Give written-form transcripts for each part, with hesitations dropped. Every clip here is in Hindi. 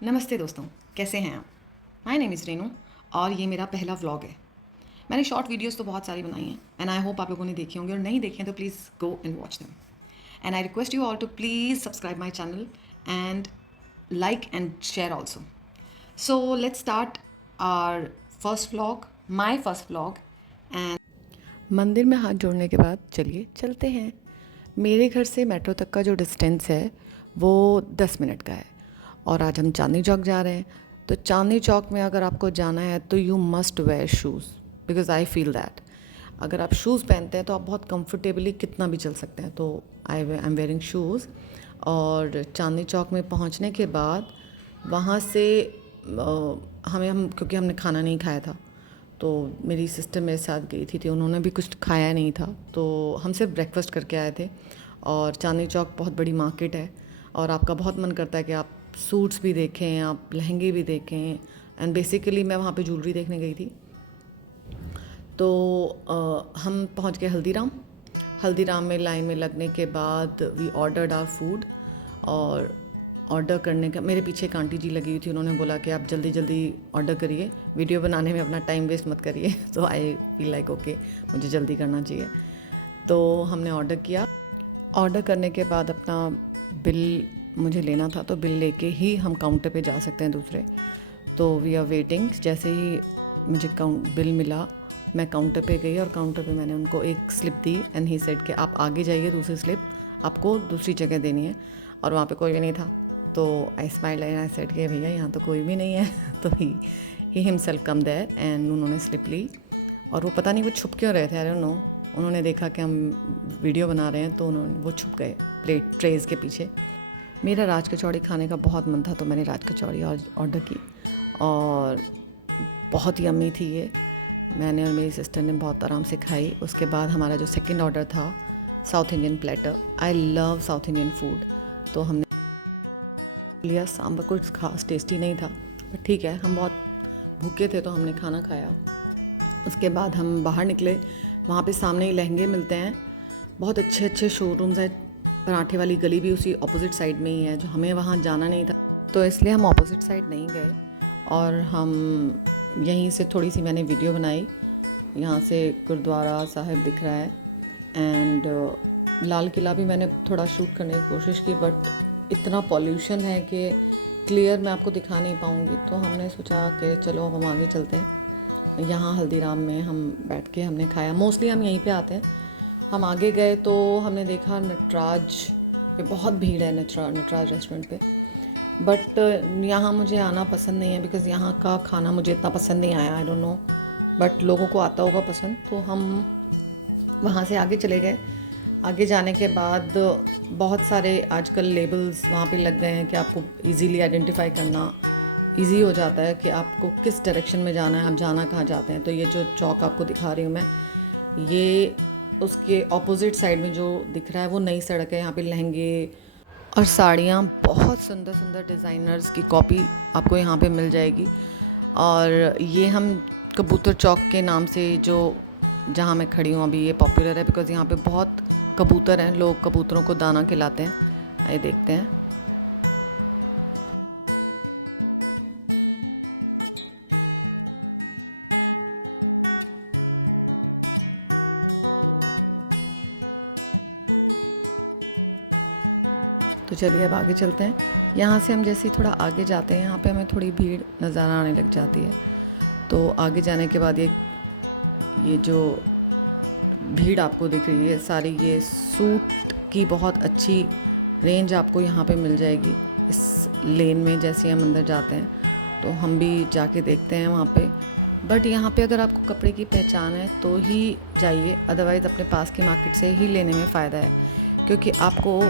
नमस्ते दोस्तों, कैसे हैं आप? माय नेम इज़ रेनू और ये मेरा पहला व्लॉग है। मैंने शॉर्ट वीडियोस तो बहुत सारी बनाई हैं एंड आई होप आप लोगों ने देखी होंगी, और नहीं देखी हैं तो please go and watch them. And I request you all to please subscribe my channel and like and share also. So let's start our first vlog, my first vlog. And मंदिर में हाथ जोड़ने के बाद चलिए चलते हैं। मेरे घर से मेट्रो तक का जो डिस्टेंस है वो 10 मिनट का है और आज हम चांदनी चौक जा रहे हैं। तो चांदनी चौक में अगर आपको जाना है तो you must where shoes, because I feel that अगर आप शूज़ पहनते हैं तो आप बहुत कंफर्टेबली कितना भी चल सकते हैं। तो आई एम वेयरिंग शूज़। और चांदनी चौक में पहुंचने के बाद वहाँ से हम क्योंकि हमने खाना नहीं खाया था तो मेरी सिस्टर मेरे साथ गई थी, उन्होंने भी कुछ खाया नहीं था, तो हम सिर्फ ब्रेकफास्ट करके आए थे। और चांदनी चौक बहुत बड़ी मार्केट है और आपका बहुत मन करता है कि आप सूट्स भी देखें, आप लहंगे भी देखें। एंड बेसिकली मैं वहाँ पे ज्वेलरी देखने गई थी। तो हम पहुँच गए हल्दीराम। हल्दीराम में लाइन में लगने के बाद वी ऑर्डर्ड आवर फूड। और ऑर्डर करने का मेरे पीछे एक आंटी जी लगी हुई थी, उन्होंने बोला कि आप जल्दी जल्दी ऑर्डर करिए, वीडियो बनाने में अपना टाइम वेस्ट मत करिए। तो आई फील लाइक ओके, मुझे जल्दी करना चाहिए। तो हमने ऑर्डर किया। ऑर्डर करने के बाद अपना बिल मुझे लेना था, तो बिल लेके ही हम काउंटर पे जा सकते हैं दूसरे। तो वी आर वेटिंग। जैसे ही मुझे बिल मिला मैं काउंटर पे गई और काउंटर पे मैंने उनको एक slip the and he said कि आप आगे जाइए, दूसरी स्लिप आपको दूसरी जगह देनी है। और वहाँ पे कोई भी नहीं था। तो I smile and I said कि भैया यहाँ तो कोई भी नहीं है। तो he himself come there and उन्होंने स्लिप ली। और वो पता नहीं वो छुप क्यों रहे थे, आई डोंट नो। उन्होंने देखा कि हम वीडियो बना रहे हैं तो उन्होंने वो छुप गए प्लेट ट्रेज़ के पीछे। मेरा राज कचौड़ी खाने का बहुत मन था तो मैंने राज कचौड़ी ऑर्डर की और बहुत यम्मी थी ये। मैंने और मेरी सिस्टर ने बहुत आराम से खाई। उसके बाद हमारा जो सेकंड ऑर्डर था south Indian platter. I love south Indian food, तो हमने लिया। सांभर कुछ खास टेस्टी नहीं था बट ठीक है, हम बहुत भूखे थे तो हमने खाना खाया। उसके बाद हम बाहर निकले। वहाँ पे सामने ही लहंगे मिलते हैं, बहुत अच्छे अच्छे शोरूम्स हैं। पराठे वाली गली भी उसी ऑपोजिट साइड में ही है, जो हमें वहाँ जाना नहीं था तो इसलिए हम ऑपोजिट साइड नहीं गए। और हम यहीं से थोड़ी सी मैंने वीडियो बनाई। यहाँ से गुरुद्वारा साहिब दिख रहा है एंड लाल किला भी मैंने थोड़ा शूट करने की कोशिश की, बट इतना पॉल्यूशन है कि क्लियर मैं आपको दिखा नहीं पाऊँगी। तो हमने सोचा कि चलो अब हम आगे चलते हैं। यहाँ हल्दीराम में हम बैठ के हमने खाया। मोस्टली हम यहीं पे आते हैं। हम आगे गए तो हमने देखा नटराज पे बहुत भीड़ है, नटराज रेस्टोरेंट पे। बट यहाँ मुझे आना पसंद नहीं है बिकॉज़ यहाँ का खाना मुझे इतना पसंद नहीं आया, आई डोंट नो, बट लोगों को आता होगा पसंद। तो हम वहाँ से आगे चले गए। आगे जाने के बाद बहुत सारे आजकल लेबल्स वहाँ पे लग गए हैं कि आपको इजीली आइडेंटिफाई करना इजी हो जाता है कि आपको किस डायरेक्शन में जाना है, आप जाना कहाँ चाहते हैं। तो ये जो चौक आपको दिखा रही हूँ मैं, ये उसके ऑपोजिट साइड में जो दिख रहा है वो नई सड़क है। यहाँ पे लहंगे और साड़ियाँ, बहुत सुंदर सुंदर डिज़ाइनर्स की कॉपी आपको यहाँ पे मिल जाएगी। और ये हम कबूतर चौक के नाम से, जो जहाँ मैं खड़ी हूँ अभी, ये पॉपुलर है बिकॉज़ यहाँ पे बहुत कबूतर हैं। लोग कबूतरों को दाना खिलाते हैं। आइए देखते हैं। तो चलिए अब आगे चलते हैं। यहाँ से हम जैसे ही थोड़ा आगे जाते हैं यहाँ पे हमें थोड़ी भीड़ नज़र आने लग जाती है। तो आगे जाने के बाद ये जो भीड़ आपको दिख रही है सारी, ये सूट की बहुत अच्छी रेंज आपको यहाँ पे मिल जाएगी इस लेन में। जैसे हम अंदर जाते हैं तो हम भी जाके देखते हैं वहाँ पे। बट यहाँ पे अगर आपको कपड़े की पहचान है तो ही जाइए, अदरवाइज़ अपने पास की मार्केट से ही लेने में फ़ायदा है, क्योंकि आपको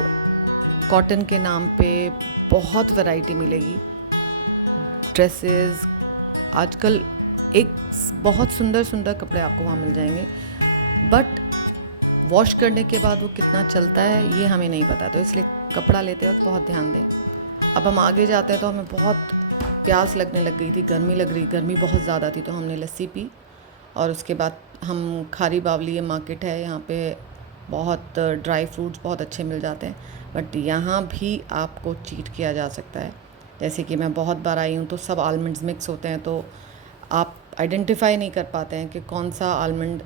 कॉटन के नाम पे बहुत वैरायटी मिलेगी। ड्रेसेस आजकल एक बहुत सुंदर सुंदर कपड़े आपको वहाँ मिल जाएंगे, बट वॉश करने के बाद वो कितना चलता है ये हमें नहीं पता। तो इसलिए कपड़ा लेते वक्त बहुत ध्यान दें। अब हम आगे जाते हैं तो हमें बहुत प्यास लगने लग गई थी, गर्मी बहुत ज़्यादा थी, तो हमने लस्सी पी। और उसके बाद हम खारी बावली, ये मार्केट है, यहाँ पे बहुत ड्राई फ्रूट्स बहुत अच्छे मिल जाते हैं। बट यहाँ भी आपको चीट किया जा सकता है जैसे कि मैं बहुत बार आई हूँ तो सब आलमंड्स मिक्स होते हैं, तो आप आइडेंटिफाई नहीं कर पाते हैं कि कौन सा आलमंड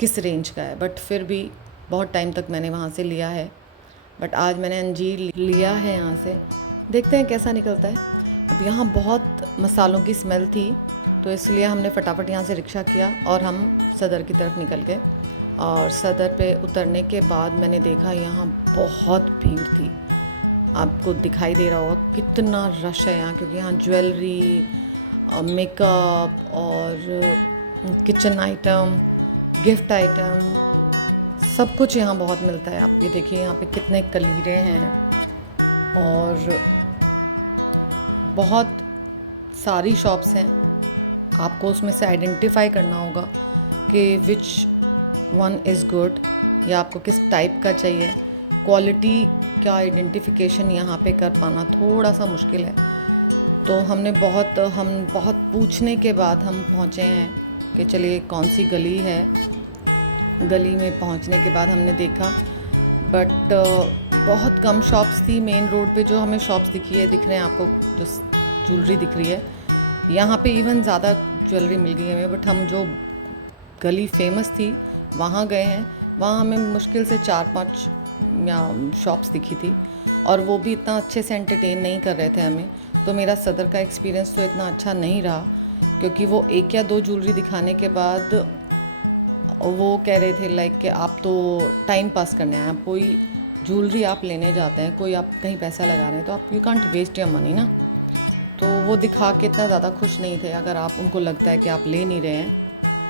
किस रेंज का है। बट फिर भी बहुत टाइम तक मैंने वहाँ से लिया है। बट आज मैंने अंजीर लिया है यहाँ से, देखते हैं कैसा निकलता है। अब यहाँ बहुत मसालों की स्मेल थी, तो इसलिए हमने फटाफट यहाँ से रिक्शा किया और हम सदर की तरफ निकल गए। और सदर पे उतरने के बाद मैंने देखा यहाँ बहुत भीड़ थी। आपको दिखाई दे रहा होगा कितना रश है यहाँ, क्योंकि यहाँ ज्वेलरी, मेकअप और किचन आइटम, गिफ्ट आइटम, सब कुछ यहाँ बहुत मिलता है। आप ये देखिए यहाँ पे कितने कलीरे हैं और बहुत सारी शॉप्स हैं। आपको उसमें से आइडेंटिफाई करना होगा कि विच वन इज़ गुड, या आपको किस टाइप का चाहिए। क्वालिटी का आइडेंटिफिकेशन यहाँ पे कर पाना थोड़ा सा मुश्किल है। तो हम बहुत पूछने के बाद हम पहुँचे हैं कि चलिए कौन सी गली है। गली में पहुँचने के बाद हमने देखा, बट बहुत कम शॉप्स थी मेन रोड पे। जो हमें शॉप्स दिख रहे हैं आपको, जो ज्वेलरी दिख रही है, यहाँ पे इवन ज़्यादा ज्वेलरी मिल गई है हमें। बट हम जो गली फेमस थी वहाँ गए हैं, वहाँ हमें मुश्किल से 4-5 या शॉप्स दिखी थी, और वो भी इतना अच्छे से एंटरटेन नहीं कर रहे थे हमें। तो मेरा सदर का एक्सपीरियंस तो इतना अच्छा नहीं रहा, क्योंकि वो 1 या 2 ज्वेलरी दिखाने के बाद वो कह रहे थे लाइक कि आप तो टाइम पास करने आए हैं, कोई ज्वेलरी आप लेने जाते हैं, कोई आप कहीं पैसा लगा रहे हैं, तो आप you can't waste your money ना। तो वो दिखा के इतना ज़्यादा खुश नहीं थे। अगर आप उनको लगता है कि आप ले नहीं रहे हैं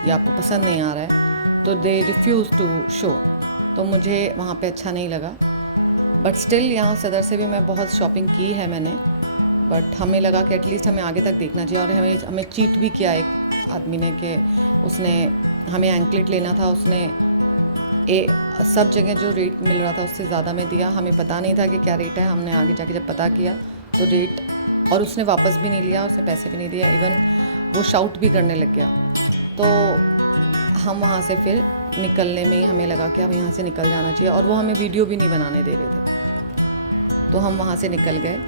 या आपको पसंद नहीं आ रहा है, तो दे रिफ्यूज़ टू शो। तो मुझे वहाँ पे अच्छा नहीं लगा। बट स्टिल यहाँ सदर से भी मैं बहुत शॉपिंग की है मैंने, बट हमें लगा कि एटलीस्ट हमें आगे तक देखना चाहिए। और हमें चीट भी किया एक आदमी ने, कि उसने हमें एंकलेट लेना था, उसने सब जगह जो रेट मिल रहा था उससे ज़्यादा में दिया। हमें पता नहीं था कि क्या रेट है। हमने आगे जाके जब पता किया तो रेट, और उसने वापस भी नहीं लिया, उसने पैसे भी नहीं दिया, इवन वो शाउट भी करने लग गया। तो हम वहाँ से फिर निकलने में ही हमें लगा कि अब यहाँ से निकल जाना चाहिए, और वो हमें वीडियो भी नहीं बनाने दे रहे थे। तो हम वहाँ से निकल गए,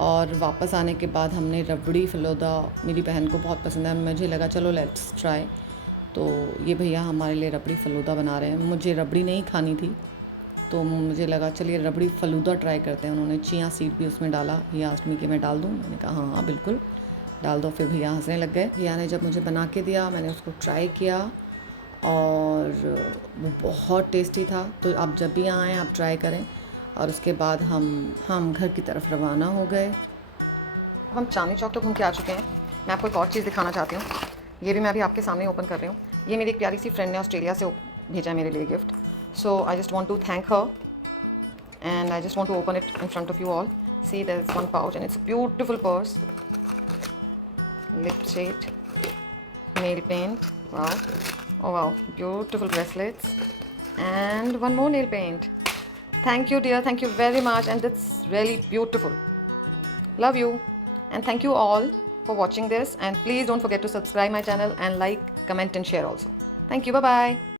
और वापस आने के बाद हमने रबड़ी फ़लूदा, मेरी बहन को बहुत पसंद है, मुझे लगा चलो लेट्स ट्राई। तो ये भैया हमारे लिए रबड़ी फ़लूदा बना रहे हैं। मुझे रबड़ी नहीं खानी थी, तो मुझे लगा चलिए रबड़ी फ़लूदा ट्राई करते हैं। उन्होंने चिया सीड भी उसमें डाला। भैया आस्क्ड मी कि मैं डाल दूँ, मैंने कहा हाँ हाँ बिल्कुल डाल दो। फिर भैया हंसने लग गए। भैया ने जब मुझे बना के दिया, मैंने उसको ट्राई किया और वो बहुत टेस्टी था। तो आप जब भी यहाँ आएँ आप ट्राई करें। और उसके बाद हम घर की तरफ रवाना हो गए। हम चांदनी चौक तो घूम के आ चुके हैं। मैं आपको एक और चीज़ दिखाना चाहती हूँ। ये भी मैं अभी आपके सामने ओपन कर रही हूँ। ये मेरी एक प्यारी सी फ्रेंड ने ऑस्ट्रेलिया से भेजा है मेरे लिए gift. So I just want to thank her and I just want to open it in front of you all. See there is one pouch and it's a beautiful purse, lipstick, nail paint, wow, oh wow, beautiful bracelets, and one more nail paint. Thank you dear, thank you very much, and that's really beautiful. Love you, and thank you all for watching this, and please don't forget to subscribe my channel and like, comment and share also. Thank you, bye bye.